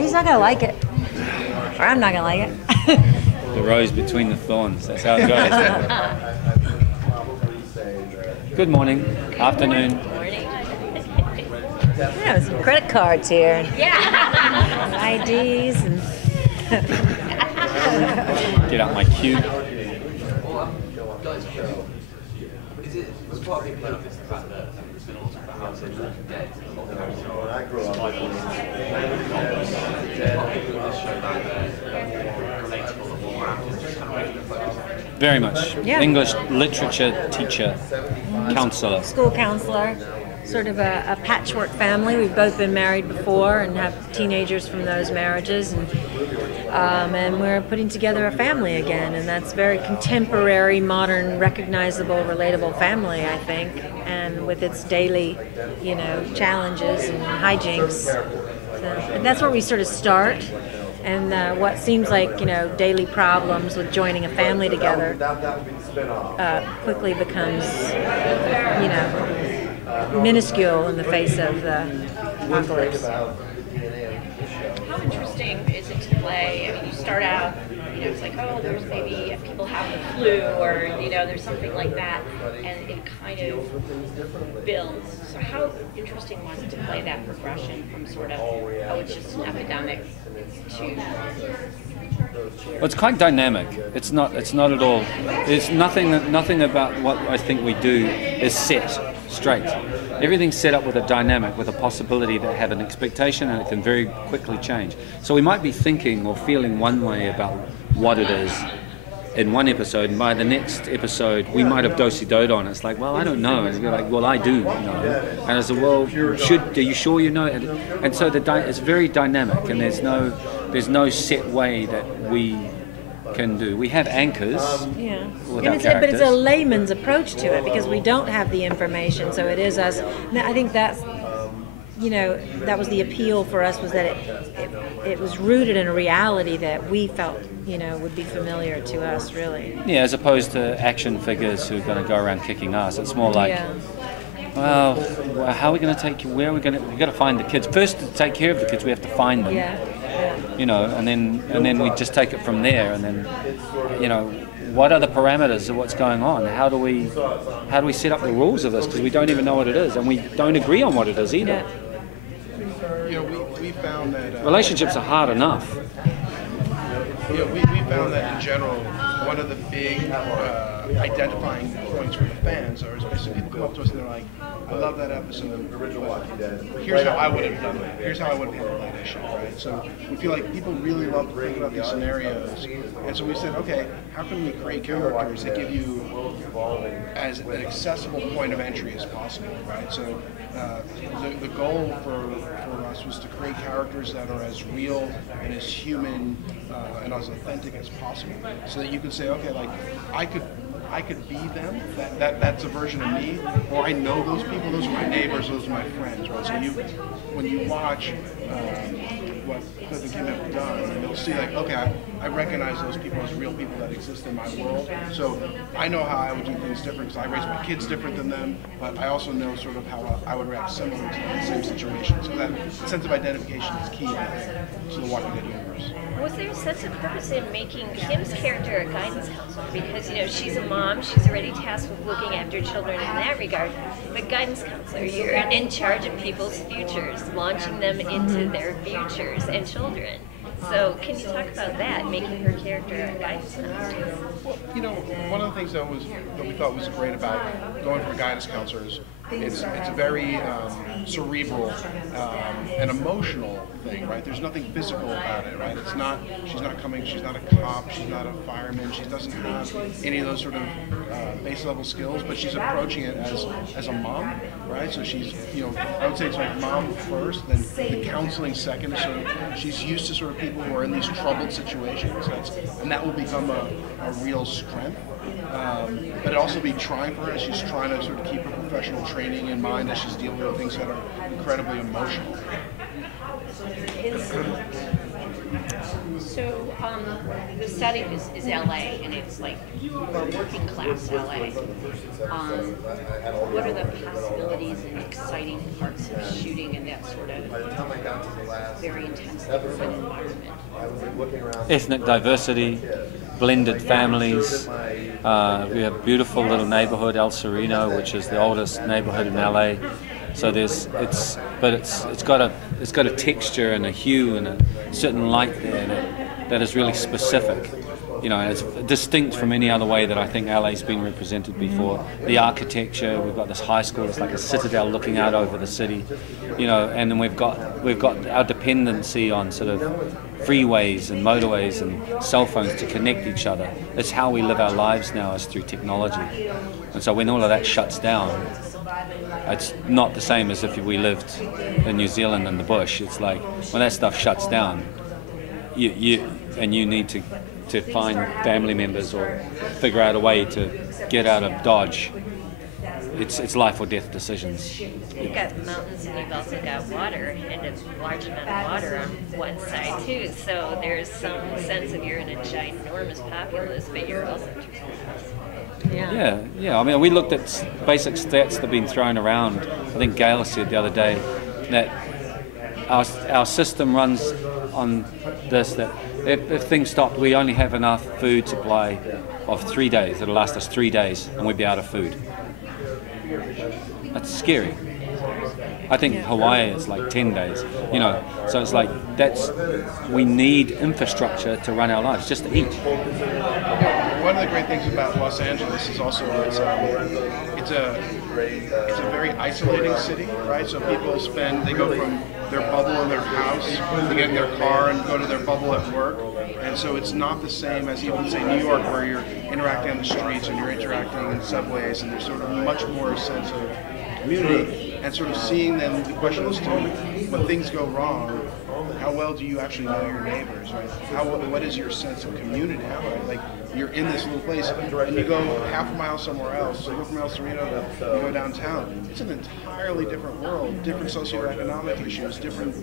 he's not gonna like it, or I'm not gonna like it. The rose between the thorns. That's how it goes. Good morning. Afternoon. Morning. Yeah, some credit cards here. Yeah. IDs and. Get out my cube. Very much. Yeah. English literature teacher, counselor. School counselor, sort of a patchwork family. We've both been married before and have teenagers from those marriages, and we're putting together a family again, and that's very contemporary, modern, recognizable, relatable family, I think, and with its daily, challenges and hijinks. So that's where we sort of start. And what seems like, daily problems with joining a family together quickly becomes, minuscule in the face of the apocalypse. How interesting is it to play? I mean, you start out, it's like, oh, there's maybe people have the flu, or, there's something like that, and it kind of builds. So how interesting was it to play that progression from sort of, oh, it's just an epidemic, to... Well, it's quite dynamic. It's not at all. There's nothing about what I think we do is set straight. Everything's set up with a dynamic, with a possibility to have an expectation, and it can very quickly change. So we might be thinking or feeling one way about what it is in one episode, and by the next episode we might have do-si-doed on it. It's like, well, I don't know. And you're like, well, I do know. And I said, well, are you sure you know? And so it's very dynamic, and there's no set way that we can do. We have anchors with our characters. But it's a layman's approach to it because we don't have the information, so it is us. I think that's, that was the appeal for us, was that it was rooted in a reality that we felt, would be familiar to us, really. Yeah, as opposed to action figures who are going to go around kicking ass. It's more like, well, how are we going to we've got to find the kids. First, to take care of the kids, we have to find them. And then we just take it from there, and then, what are the parameters of what's going on? How do we set up the rules of this? Because we don't even know what it is, and we don't agree on what it is either. We found that relationships are hard enough. We found that in general, one of the big identifying points for the fans are especially people come up to us and they're like, I love that episode, but here's how I would have done it. Here's how I would have handled that issue, right? So we feel like people really love to think about these scenarios, and so we said, okay, how can we create characters that give you as an accessible point of entry as possible, right? So the goal for us was to create characters that are as real and as human and as authentic as possible, so that you could say, okay, like I could be them. That's a version of me, or I know those people. Those are my neighbors. Those are my friends. Right. So when you watch what Cliff and Kim have done, you'll see like, okay, I recognize those people as real people that exist in my world. So I know how I would do things different because I raise my kids different than them. But I also know sort of how I would react similar to the same situation. So that sense of identification is key to the Walking Dead universe. Was there a sense of purpose in making Kim's character a guidance counselor? Because, she's a mom, she's already tasked with looking after children in that regard. But guidance counselor, you're in charge of people's futures, launching them into their futures and children. So can you talk about that, making her character a guidance counselor? Well, one of the things that we thought was great about going for a guidance counselor is it's a very cerebral and emotional thing, right? There's nothing physical about it, right? She's not a cop, she's not a fireman, she doesn't have any of those sort of base level skills, but she's approaching it as a mom, right? So she's, I would say it's like mom first, then the counseling second. So she's used to sort of people who are in these troubled situations, and that will become a real strength. But it also be trying for her as she's trying to sort of keep her professional training in mind as she's dealing with things that are incredibly emotional. So the setting is LA, and it's like or working class LA. What are the possibilities and exciting parts of shooting in that sort of very intense urban environment? Ethnic diversity, blended families. We have a beautiful little neighborhood, El Sereno, which is the oldest neighborhood in LA. So it's got a texture and a hue and a certain light there that is really specific. You know, it's distinct from any other way that I think LA's been represented before. The architecture, we've got this high school, it's like a citadel looking out over the city, you know, and then we've got our dependency on sort of freeways and motorways and cell phones to connect each other. It's how we live our lives now, is through technology. And so when all of that shuts down, it's not the same as if we lived in New Zealand in the bush. It's like when that stuff shuts down, you need to find family members or figure out a way to get out of Dodge. It's life or death decisions. You've got mountains and you've also got water, and a large amount of water on one side too. So there's some sense of you're in a ginormous populace, but you're also Yeah. I mean, we looked at basic stats that have been thrown around. I think Gail said the other day that our system runs on this, that if things stopped, we only have enough food supply of 3 days. It'll last us 3 days, and we'd be out of food. That's scary. I think Hawaii is like 10 days, you know. So it's like we need infrastructure to run our lives, just to eat. One of the great things about Los Angeles is also it's a very isolating city, right? So people they go from their bubble in their house, they get in their car and go to their bubble at work. And so it's not the same as even, say, New York, where you're interacting on the streets and you're interacting in subways, and there's sort of much more a sense of community, and sort of seeing them. The question is, when things go wrong, how well do you actually know your neighbors, right? What is your sense of community, right? Like, you're in this little place, and you go half a mile somewhere else. So you go from El Sereno to you go downtown. It's an entirely different world, different socioeconomic issues, different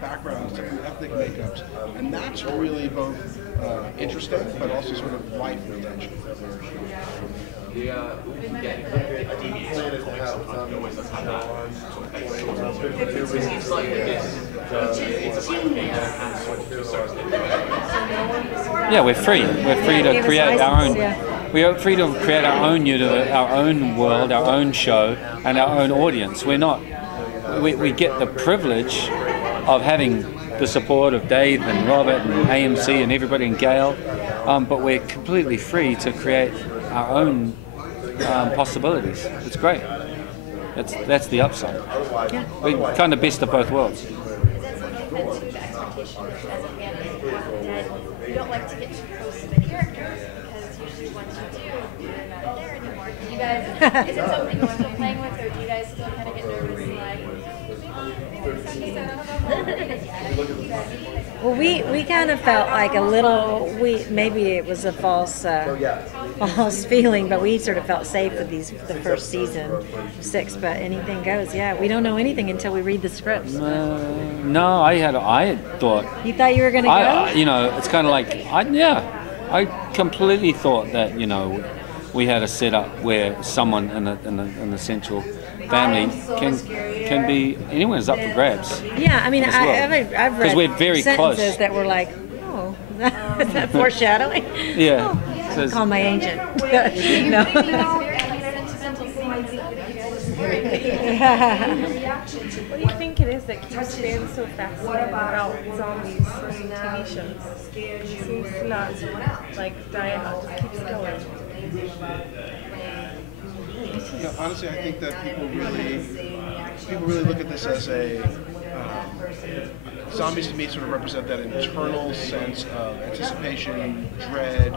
backgrounds, different ethnic makeups, and that's really both interesting, but also sort of life retention. Yeah, we're free. We're free to create our own. We are free to create our own our own world, our own show, and our own audience. We're not. We get the privilege of having the support of Dave and Robert and AMC and everybody and Gail, but we're completely free to create our own possibilities. It's great. That's the upside. Yeah. We're kind of best of both worlds. You don't like to get too close to the characters because usually once you do, you're not there anymore. Do you guys, is it something you're still playing with, or do you guys still kind of get nervous and like, well, we kind of felt like a little, maybe it was a false feeling, but we sort of felt safe with the first season, 6, but anything goes. Yeah, we don't know anything until we read the scripts. No, I had thought. You thought you were going to go? You know, it's kind of like, I completely thought that, you know, we had a setup where someone in the central family can be, anyone's up for grabs. Yeah, I mean, I've read we're very sentences close. That were like, oh, is that foreshadowing? Yeah. Oh, call my agent. No. What do you think it is that keeps fans so fascinated about zombies in TV shows? It seems to not like die out, it keeps going. Honestly, I think that people really look at this as zombies to me sort of represent that internal sense of anticipation, dread,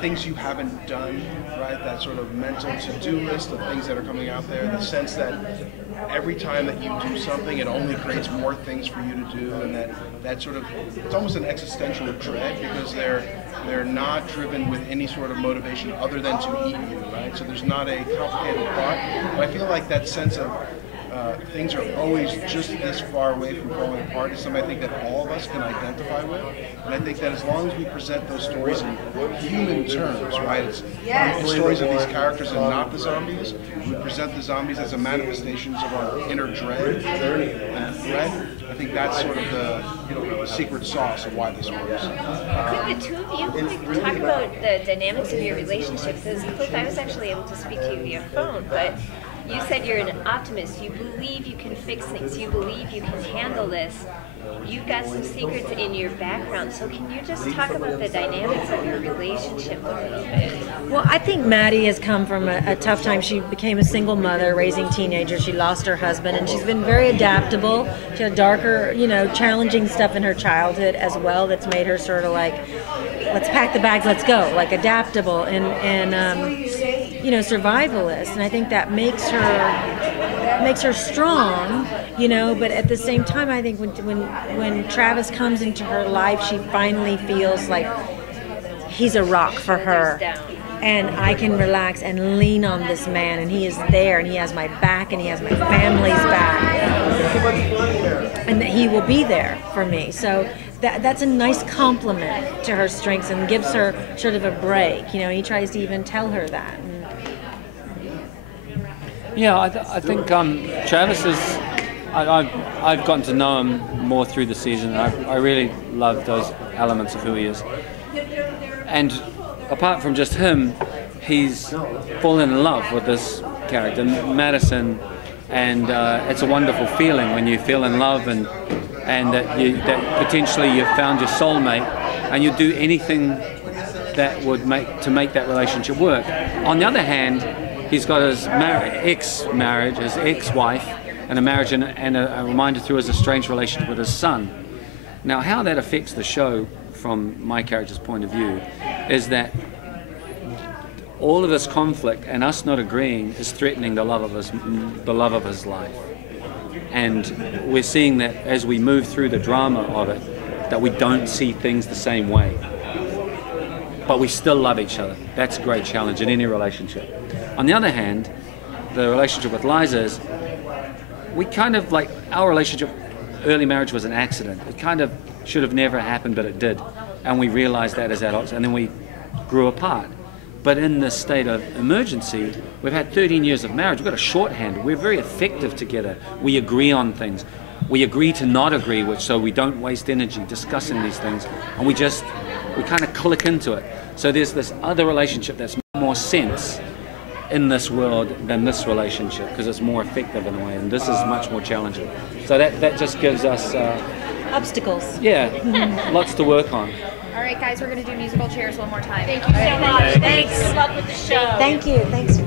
things you haven't done, right? That sort of mental to-do list of things that are coming out there. The sense that every time that you do something, it only creates more things for you to do, and that sort of, it's almost an existential dread because they're not driven with any sort of motivation other than to eat you, right? So there's not a complicated plot, but I feel like that sense of things are always just this far away from falling apart is something I think that all of us can identify with. And I think that as long as we present those stories in human terms, right? It's the stories of these characters and not the zombies. We present the zombies as a manifestations of our inner dread and threat. I think that's sort of the secret sauce of why this works. Could the two of you talk about the dynamics of your relationships? As Cliff, I was actually able to speak to you via phone, but you said you're an optimist. You believe you can fix things. You believe you can handle this. You've got some secrets in your background. So can you just talk about the dynamics of your relationship a little bit? Well, I think Maddie has come from a tough time. She became a single mother raising teenagers. She lost her husband, and she's been very adaptable. She had darker, challenging stuff in her childhood as well that's made her sort of like, let's pack the bags, let's go, like adaptable and survivalist. And I think that makes her strong, but at the same time, I think when Travis comes into her life, she finally feels like he's a rock for her. And I can relax and lean on this man, and he is there, and he has my back, and he has my family's back, and that he will be there for me. So that's a nice compliment to her strengths and gives her sort of a break. He tries to even tell her that. Yeah, I think Travis is. I've gotten to know him more through the season. I really love those elements of who he is. And apart from just him, he's fallen in love with this character, Madison, and it's a wonderful feeling when you feel in love and that potentially you've found your soulmate, and you do anything that would make that relationship work. On the other hand, he's got his ex-marriage, his ex-wife, and a marriage and a reminder through his estranged relationship with his son. Now, how that affects the show from my character's point of view is that all of this conflict and us not agreeing is threatening the love of his life. And we're seeing that as we move through the drama of it, that we don't see things the same way. But we still love each other. That's a great challenge in any relationship. On the other hand, the relationship with Liza is, we kind of like, our relationship, early marriage was an accident. It kind of should have never happened, but it did. And we realized that as adults, and then we grew apart. But in this state of emergency, we've had 13 years of marriage. We've got a shorthand. We're very effective together. We agree on things. We agree to not agree, so we don't waste energy discussing these things. And we kind of click into it. So there's this other relationship that's more sense in this world than this relationship, because it's more effective in a way, and this is much more challenging. So that just gives us obstacles. Yeah, lots to work on. All right, guys, we're going to do musical chairs one more time. Thank you so much. Thanks. Good luck with the show. Thank you. Thanks.